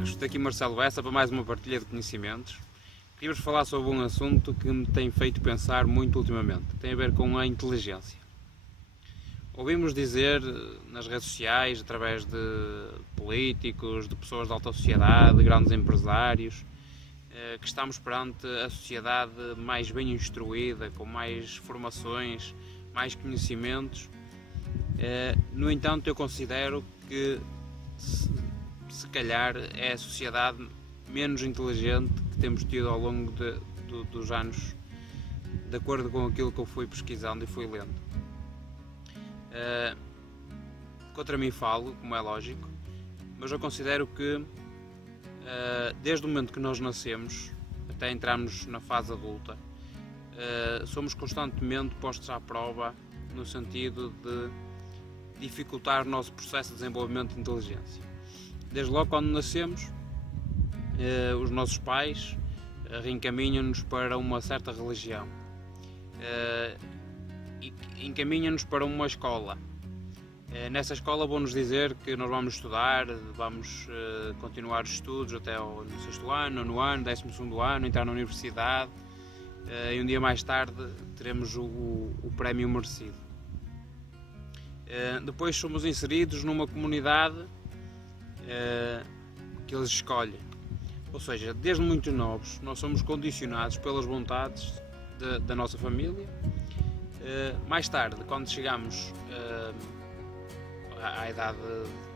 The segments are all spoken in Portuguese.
amigos, daqui Marcelo Bessa para mais uma partilha de conhecimentos. Queria-vos falar sobre um assunto que me tem feito pensar muito ultimamente, tem a ver com a inteligência. Ouvimos dizer nas redes sociais, através de políticos, de pessoas de alta sociedade, de grandes empresários, que estamos perante a sociedade mais bem instruída, com mais formações, mais conhecimentos. No entanto, eu considero que se calhar é a sociedade menos inteligente que temos tido ao longo dos anos, de acordo com aquilo que eu fui pesquisando e fui lendo. Contra mim falo, como é lógico, mas eu considero que desde o momento que nós nascemos até entrarmos na fase adulta, somos constantemente postos à prova no sentido de dificultar o nosso processo de desenvolvimento de inteligência. Desde logo quando nascemos, os nossos pais reencaminham-nos para uma certa religião e encaminham-nos para uma escola. Nessa escola vão-nos dizer que nós vamos estudar, vamos continuar os estudos até no 6º ano, 9º ano, 12º ano, entrar na universidade e um dia mais tarde teremos o prémio merecido. Depois somos inseridos numa comunidade que eles escolhem, ou seja, desde muito novos nós somos condicionados pelas vontades da nossa família. Mais tarde, quando chegamos à idade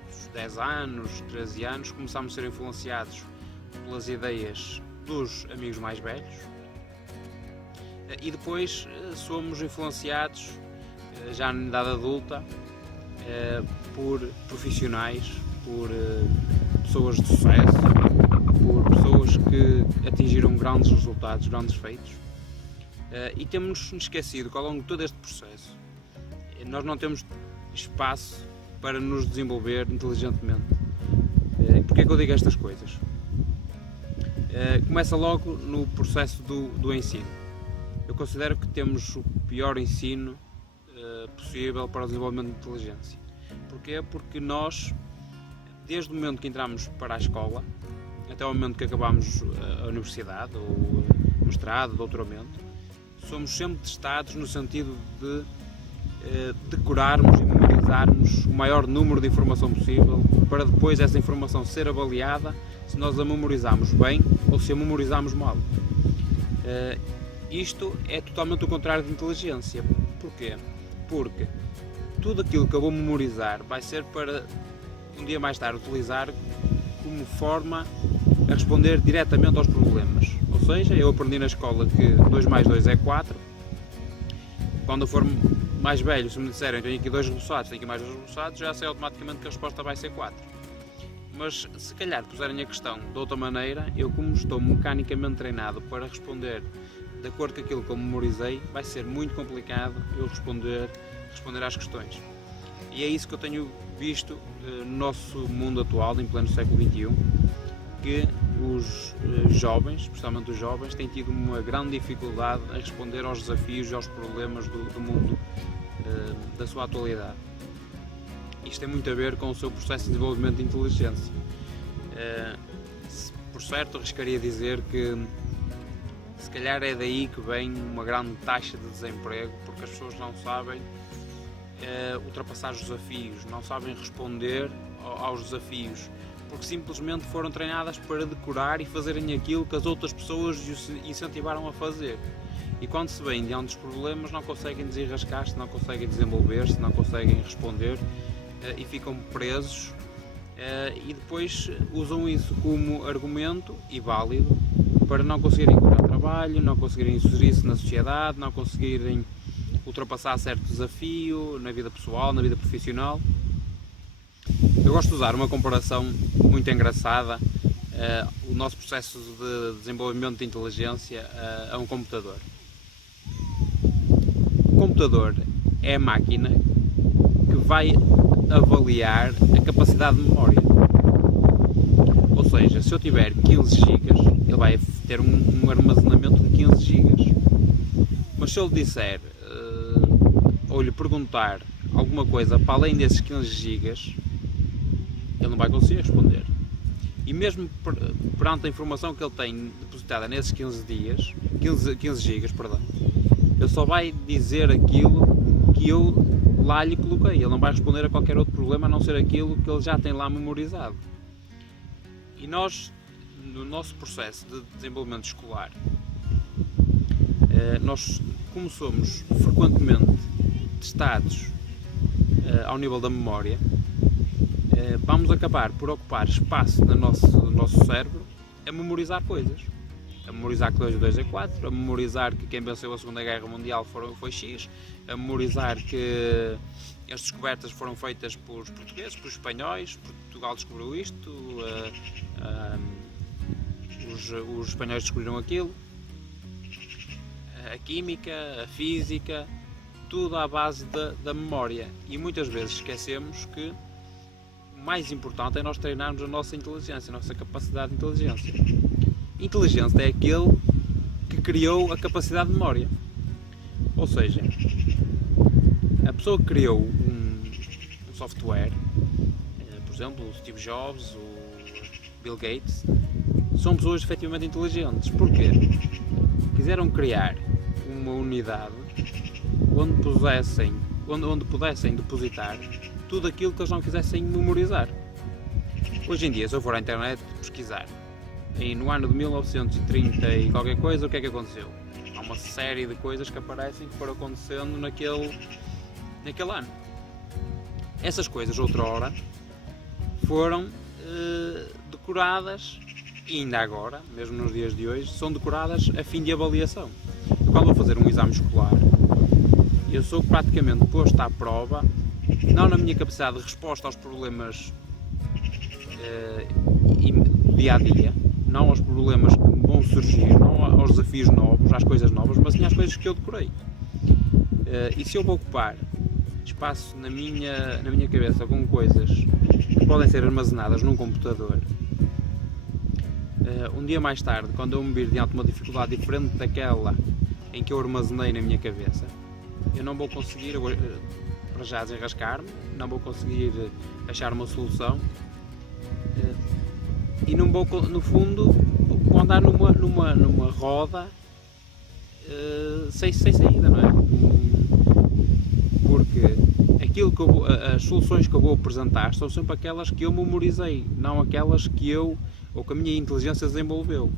dos 10 anos, 13 anos, começamos a ser influenciados pelas ideias dos amigos mais velhos e depois somos influenciados já na idade adulta por profissionais, por pessoas de sucesso, por pessoas que atingiram grandes resultados, grandes feitos, e temos-nos esquecido que ao longo de todo este processo nós não temos espaço para nos desenvolver inteligentemente. Porquê é que eu digo estas coisas? Começa logo no processo do ensino. Eu considero que temos o pior ensino possível para o desenvolvimento de inteligência. Porquê? Porque nós, desde o momento que entramos para a escola até o momento que acabamos a universidade, ou mestrado, doutoramento, somos sempre testados no sentido de decorarmos e memorizarmos o maior número de informação possível, para depois essa informação ser avaliada se nós a memorizamos bem ou se a memorizamos mal. Isto é totalmente o contrário de inteligência. Porquê? Porque tudo aquilo que eu vou memorizar vai ser para um dia mais tarde utilizar como forma a responder diretamente aos problemas. Ou seja, eu aprendi na escola que 2 mais 2 é 4. Quando eu for mais velho, se me disserem tenho aqui 2 reboçados, tenho aqui mais 2 reboçados, já sei automaticamente que a resposta vai ser 4. Mas se calhar puserem a questão de outra maneira, eu, como estou mecanicamente treinado para responder de acordo com aquilo que eu memorizei, vai ser muito complicado eu responder às questões. E é isso que eu tenho visto no nosso mundo atual, em pleno século XXI, que os jovens, especialmente os jovens, têm tido uma grande dificuldade a responder aos desafios e aos problemas do mundo da sua atualidade. Isto tem muito a ver com o seu processo de desenvolvimento de inteligência. Por certo, arriscaria dizer que se calhar é daí que vem uma grande taxa de desemprego, porque as pessoas não sabem ultrapassar os desafios, não sabem responder aos desafios, porque simplesmente foram treinadas para decorar e fazerem aquilo que as outras pessoas os incentivaram a fazer. E quando se vêm diante dos problemas não conseguem desenrascar-se, não conseguem desenvolver-se, não conseguem responder e ficam presos e depois usam isso como argumento e válido para não conseguirem encontrar trabalho, não conseguirem inserir-se na sociedade, não conseguirem ultrapassar certo desafio na vida pessoal, na vida profissional. Eu gosto de usar uma comparação muito engraçada, o nosso processo de desenvolvimento de inteligência a um computador. O computador é a máquina que vai avaliar a capacidade de memória. Ou seja, se eu tiver 15 GB, ele vai ter um armazenamento de 15 GB. Mas se eu lhe disser ou lhe perguntar alguma coisa para além desses 15 GB, ele não vai conseguir responder. E mesmo perante a informação que ele tem depositada nesses 15 dias, 15 gigas, perdão, ele só vai dizer aquilo que eu lá lhe coloquei. Ele não vai responder a qualquer outro problema a não ser aquilo que ele já tem lá memorizado. E nós, no nosso processo de desenvolvimento escolar, nós, como somos frequentemente testados ao nível da memória, vamos acabar por ocupar espaço no nosso cérebro a memorizar coisas. A memorizar que 2 e 2 é 4, a memorizar que quem venceu a Segunda Guerra Mundial foi X, a memorizar que as descobertas foram feitas por portugueses, por espanhóis, Portugal descobriu isto, os espanhóis descobriram aquilo, a química, a física, tudo à base da memória. E muitas vezes esquecemos que o mais importante é nós treinarmos a nossa inteligência, a nossa capacidade de inteligência. Inteligência é aquele que criou a capacidade de memória. Ou seja, a pessoa que criou um software, por exemplo, o Steve Jobs, o Bill Gates, são pessoas efetivamente inteligentes. Porquê? Quiseram criar uma unidade onde pudessem depositar tudo aquilo que eles não quisessem memorizar. Hoje em dia, se eu for à internet pesquisar, no ano de 1930 e qualquer coisa, o que é que aconteceu? Há uma série de coisas que aparecem que foram acontecendo naquele ano. Essas coisas, outrora, foram decoradas, e ainda agora, mesmo nos dias de hoje, são decoradas a fim de avaliação. Quando vou fazer um exame escolar, eu sou praticamente posto à prova, não na minha capacidade de resposta aos problemas do dia a dia, não aos problemas que vão surgir, não aos desafios novos, às coisas novas, mas sim às coisas que eu decorei. E se eu vou ocupar espaço na minha cabeça com coisas que podem ser armazenadas num computador, um dia mais tarde, quando eu me vir diante de uma dificuldade diferente daquela em que eu armazenei na minha cabeça, eu não vou conseguir, para já, desenrascar-me, não vou conseguir achar uma solução e não vou, no fundo, vou andar numa roda sem saída, não é? Porque aquilo que as soluções que eu vou apresentar são sempre aquelas que eu memorizei, não aquelas que a minha inteligência desenvolveu.